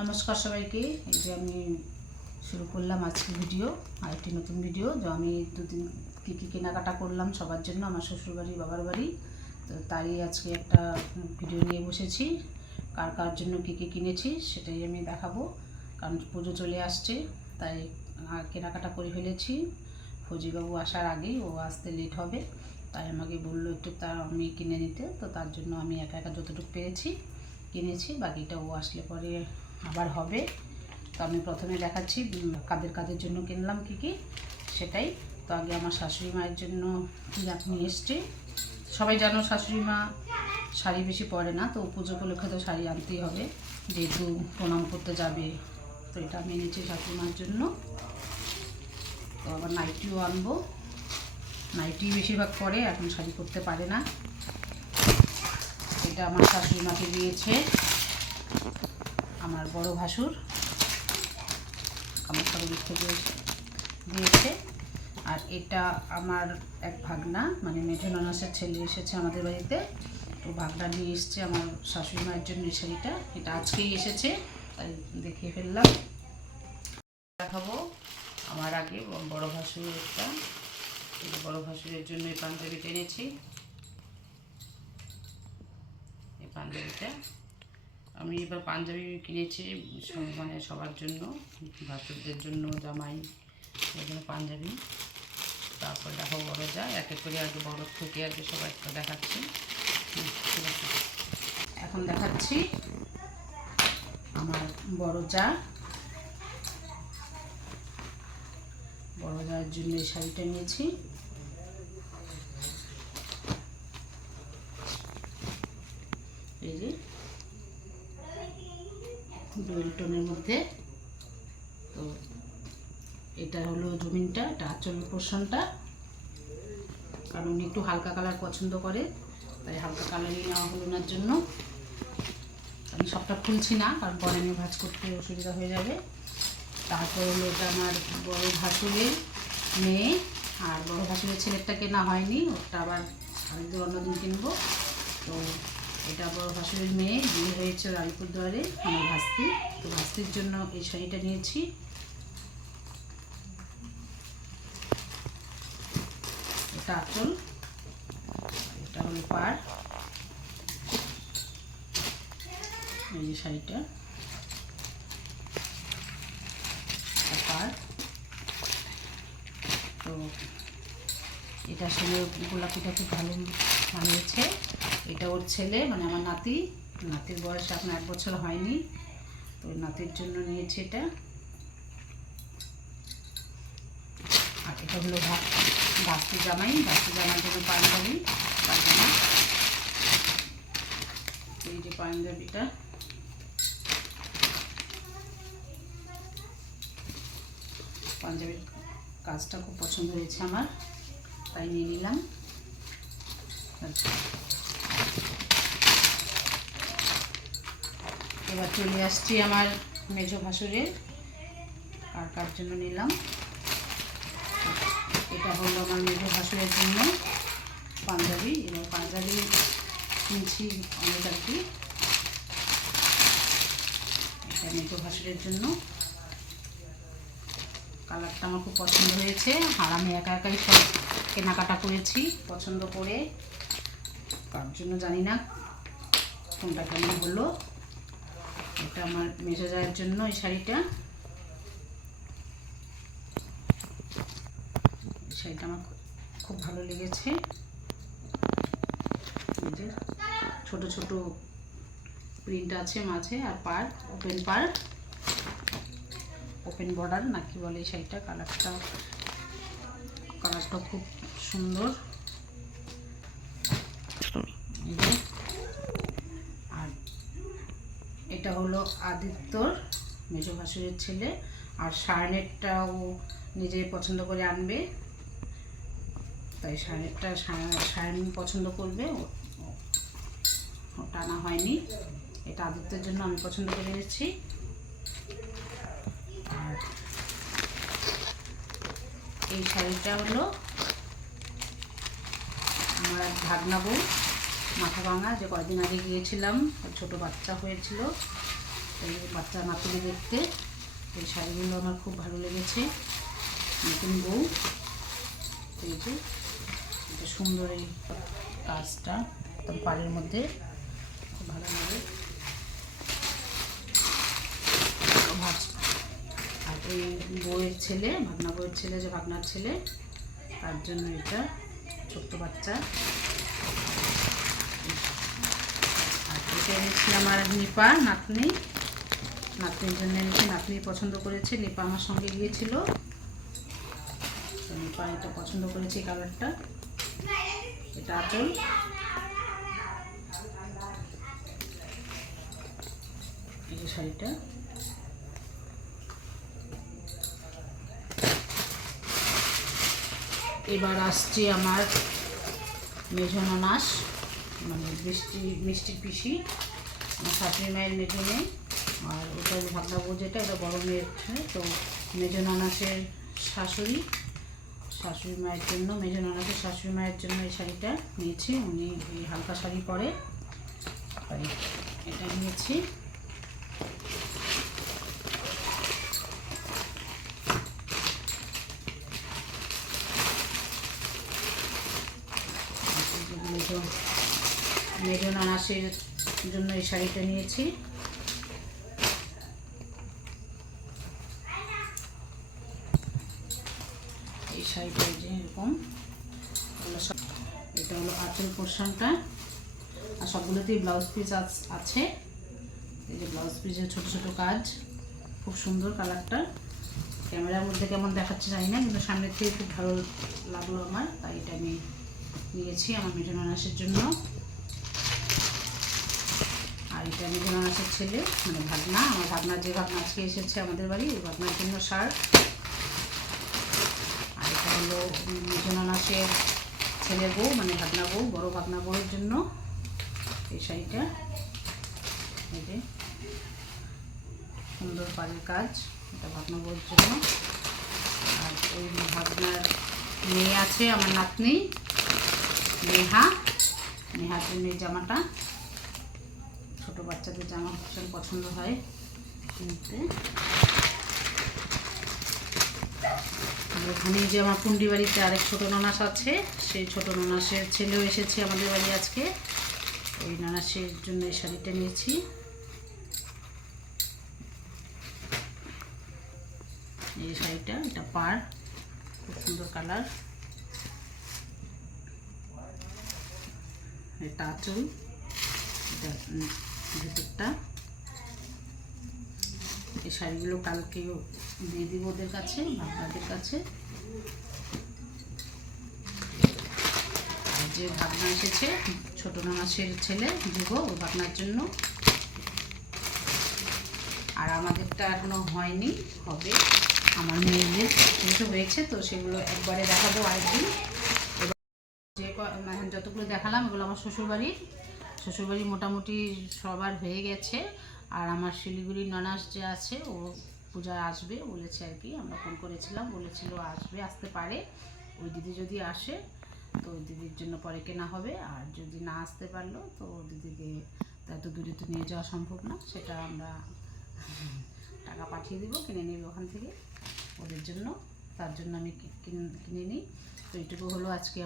নমস্কার সবাইকে। এই যে আমি শুরু করলাম আজকে ভিডিও, আরেকটি নতুন ভিডিও। যে আমি দুদিন কী কী কেনাকাটা করলাম সবার জন্য, আমার শ্বশুরবাড়ি, বাবার বাড়ি। তো তারই আজকে একটা ভিডিও নিয়ে বসেছি। কার কার জন্য কী কী কিনেছি সেটাই আমি দেখাবো। কারণ পুজো চলে আসছে, তাই কেনাকাটা করে ফেলেছি। ফৌজিবাবু আসার আগেই, ও আসতে লেট হবে। তাই আমাকে বলল একটু তা আমি কিনে নিতে। তো তার জন্য আমি একা একা যতটুকু পেরেছি, কিনেছি। বাকিটা ও আসলে পরে আবার হবে। তো আমি প্রথমে দেখাচ্ছি কাদের কাদের জন্য কিনলাম, কী কী, সেটাই। তো আগে আমার শাশুড়ি মায়ের জন্য নিয়ে এসছি? সবাই জানো শাশুড়ি মা শাড়ি বেশি পরে না, তো পুজো উপলক্ষে তো শাড়ি আনতেই হবে। যেহেতু প্রণাম করতে যাবে, তো এটা আমি এনেছি শাশুড়ি মার জন্য। তো আবার নাইটিও আনব। নাইটি বেশিরভাগ পরে, এখন শাড়ি করতে পারে না। এটা আমার শাশুড়ি মাকে দিয়েছে। আমার বড় ভাসুর আমার শাশুড়ির থেকে দিয়েছে। আর এটা আমার এক ভাগনা মানে মেঠো নানাসের ছেলে এসেছে আমাদের বাড়িতে। তো ভাগনা নিয়ে এসছে আমার শাশুড়ি মায়ের জন্য শাড়িটা। এটা আজকেই এসেছে, তাই দেখিয়ে ফেললাম। দেখাবো আমার আগে বড় ভাসুর একটা। বড় ভাসুরের জন্য এই পাঞ্জাবিটা এনেছি। এই পাঞ্জাবিটা। আমি এবার পাঞ্জাবি কিনেছি মানে সবার জন্য, ভাসুরদের জন্য, জামাই জন্য পাঞ্জাবি। তারপর দেখো বড় যা এক এক করে আগে বড় থেকে আগে সবাই একটা দেখাচ্ছি এখন দেখাচ্ছি আমার বড় যা বড় যার জন্য এই শাড়িটা নিয়েছি। এই যে ডুয়েল টোনের মধ্যে। তো এটা হলো জমিনটা, এটা আঁচল পোর্শনটা। কারণ উনি একটু হালকা কালার পছন্দ করে, তাই হালকা কালারই নেওয়া হলো ওনার জন্য। আমি সবটা খুলছি না, কারণ পরে আমি ভাজ করতে অসুবিধা হয়ে যাবে। তারপর হলো এটা আমার বড় ভাসুরের মেয়ে, আর বড় ভাসুরের ছেলেরটা কেনা হয়নি ওটা আবার আরেকদিন অন্যদিন কিনবো। তো এটা বড় ভাসুরের মেয়ে বিয়ে হয়েছে আলিপুরদুয়ারে আমার ভাস্তি। তো ভাস্তির জন্য এই শাড়িটা নিয়েছি। এটা আঁচল, এটা হলো পার এই যে শাড়িটা। এটা পার তো এটার সঙ্গে গোলাপিটা খুব ভালো মানিয়েছে। এটা ওর ছেলে মানে আমার নাতি। নাতির বয়স এখন এক বছর হয়নি। তো নাতির জন্য নিয়েছে এটা। আর এটা হলো ভা- বাস্তি জামাই। বাস্তি জামার জন্য পাঞ্জাবি। পায়জামা এই যে পাঞ্জাবিটা। পাঞ্জাবির কাজটা খুব পছন্দ হয়েছে আমার। তাই নিয়ে নিলাম। এবার চলে আসছি আমার মেজো ভাসুরের। কার কার জন্য নিলাম? এটা হলো আমার মেজো ভাসুরের জন্য পাঞ্জাবি এবার পাঞ্জাবি কিনছি অনেক আর কি। এটা মেজো ভাসুরের জন্য। কালারটা আমার খুব পছন্দ হয়েছে। আর আমি একা একাই সব কেনাকাটা করেছি পছন্দ করে। কার জন্য জানি না। কোনটা কেমন হলো? এটা আমার মেজো জায়ের জন্য এই শাড়িটা। শাড়িটা আমার খুব- ভালো লেগেছে। ছোট ছোট প্রিন্ট আছে মাঝে আর পার ওপেন পার। ওপেন বর্ডার না কি বলে এই শাড়িটা? কালারটা কালারটা খুব সুন্দর এই যে। আর এটা হলো আদিত্যর মেজ ভাসুরের ছেলে। আর শার্নেটটা ও নিজে পছন্দ করে আনবে। তাই শার্নেটটা শার্ন পছন্দ করবে। আনা হয়নি। এটা আদিত্যের জন্য আমি পছন্দ করে এনেছি। আর এই শাড়িটা হলো আমার ভাগনা বউ। মাথা ভাঙা, যে কয়দিন আগে গিয়েছিলাম ছোটো বাচ্চা হয়েছিল। এই বাচ্চা নাতুলে দেখতে, এই শাড়িগুলো আমার খুব ভালো লেগেছে। নতুন বউ। এটা সুন্দর এই কাজটা, একদম পাড়ের মধ্যে। খুব ভালো লাগে। আর এই বউয়ের ছেলে ভাগনা বউয়ের ছেলে, যে ভাগনার ছেলে, তার জন্য এটা ছোট্ট বাচ্চা আর এটা এনেছি আমার নিপা নাতনি। নাতনির জন্য এনেছি। নাতনি পছন্দ করেছে। নিপা আমার সঙ্গে গিয়েছিল। নিপা এটা পছন্দ করেছে কালারটা। এটা আচল এই শাড়িটা। এবার আসছে আমার মেঝনানাস মানে মিষ্টি মিষ্টির পিসি। শাশুড়ি মায়ের মেজো নেই। আর ওটা ভাবনাবো যেটা, ওটা বড় মেয়ের ছেলে। তো মেজনানাসের শাশুড়ি। শাশুড়ি মায়ের জন্য মেজনানাসের শাশুড়ি মায়ের জন্য এই শাড়িটা নিয়েছি। উনি এই হালকা শাড়ি পরে এটা নিয়েছি। মেজো মেজো নানাসের জন্য এই শাড়িটা নিয়েছি। এই শাড়িটা যে এরকম। এটা হলো আঁচল পোর্শনটা। আর সবগুলোতেই ব্লাউজ পিস আছে এই যে ব্লাউজ পিসের ছোটো ছোটো কাজ। খুব সুন্দর কালারটা। ক্যামেরার মধ্যে কেমন দেখাচ্ছে জানি না, কিন্তু সামনের থেকে খুব ভালো লাগল আমার। তাই এটা আমি নিয়েছি আমার মিঠুন আনাসের জন্য। এটা মিঠুন আনাসের ছেলে মানে ভাগনা, আমার ভাগনা যে ভাগনা আজকে এসেছে আমাদের বাড়ি, ওই ভাগনার জন্য শার্ট আর এটা হলো আনাসের ছেলে বউ মানে ভাগনা বউ, বড় ভাগনা বউয়ের জন্য এই শাড়িটা। এই সুন্দর বাড়ির কাজ, এটা ভাগনা বউয়ের জন্য। আর ওই ভাগনার মেয়ে আছে, আমার নাতনি, নেহা, নেহার জন্য জামাটা। বাচ্চাদের জামা ভীষণ পছন্দ হয়। কিনতে ওখানে যে আমার পুন্ডি বাড়িতে আরেক ছোটো নানাস আছে, সেই ছোটো নানাসের ছেলেও এসেছে আমাদের বাড়ি আজকে। ওই নানাসের জন্য এই শাড়িটা নিয়েছি। এই শাড়িটা, এটা পার খুব সুন্দর কালার। এটা আঁচল। এটা ভেতরটা। এই শাড়িগুলো কালকেও দিয়ে দিব ওদের কাছে ভাবনাদের কাছে। যে ভাবনা এসেছে, ছোট নানাসের ছেলে দিব ওই ভাবনার জন্য। আর আমাদেরটা এখনও হয়নি, হবে। আমার মেয়েদের যেহেতু হয়েছে, তো সেগুলো একবারে দেখাবো আরেকদিন। যে মানে যতগুলো দেখালাম, এগুলো আমার শ্বশুরবাড়ি শ্বশুরবাড়ি মোটামুটি সবার হয়ে গেছে, আর আমার শিলিগুড়ির ননাস যে আছে, ও পূজায় আসবে বলেছে আর কি, আমরা ফোন করেছিলাম, বলেছিল আসবে, আসতে পারে। ওই দিদি যদি আসে, তো দিদির জন্য পরে কেনা হবে, আর যদি না আসতে পারল, তো দিদিকে এত দূরে তো নিয়ে যাওয়া সম্ভব না, সেটা আমরা টাকা পাঠিয়ে দেবো, কিনে নেবে ওখান থেকে। ওদের জন্য, তার জন্য আমি কিন- নিই। তো এইটুকু হলো আজকে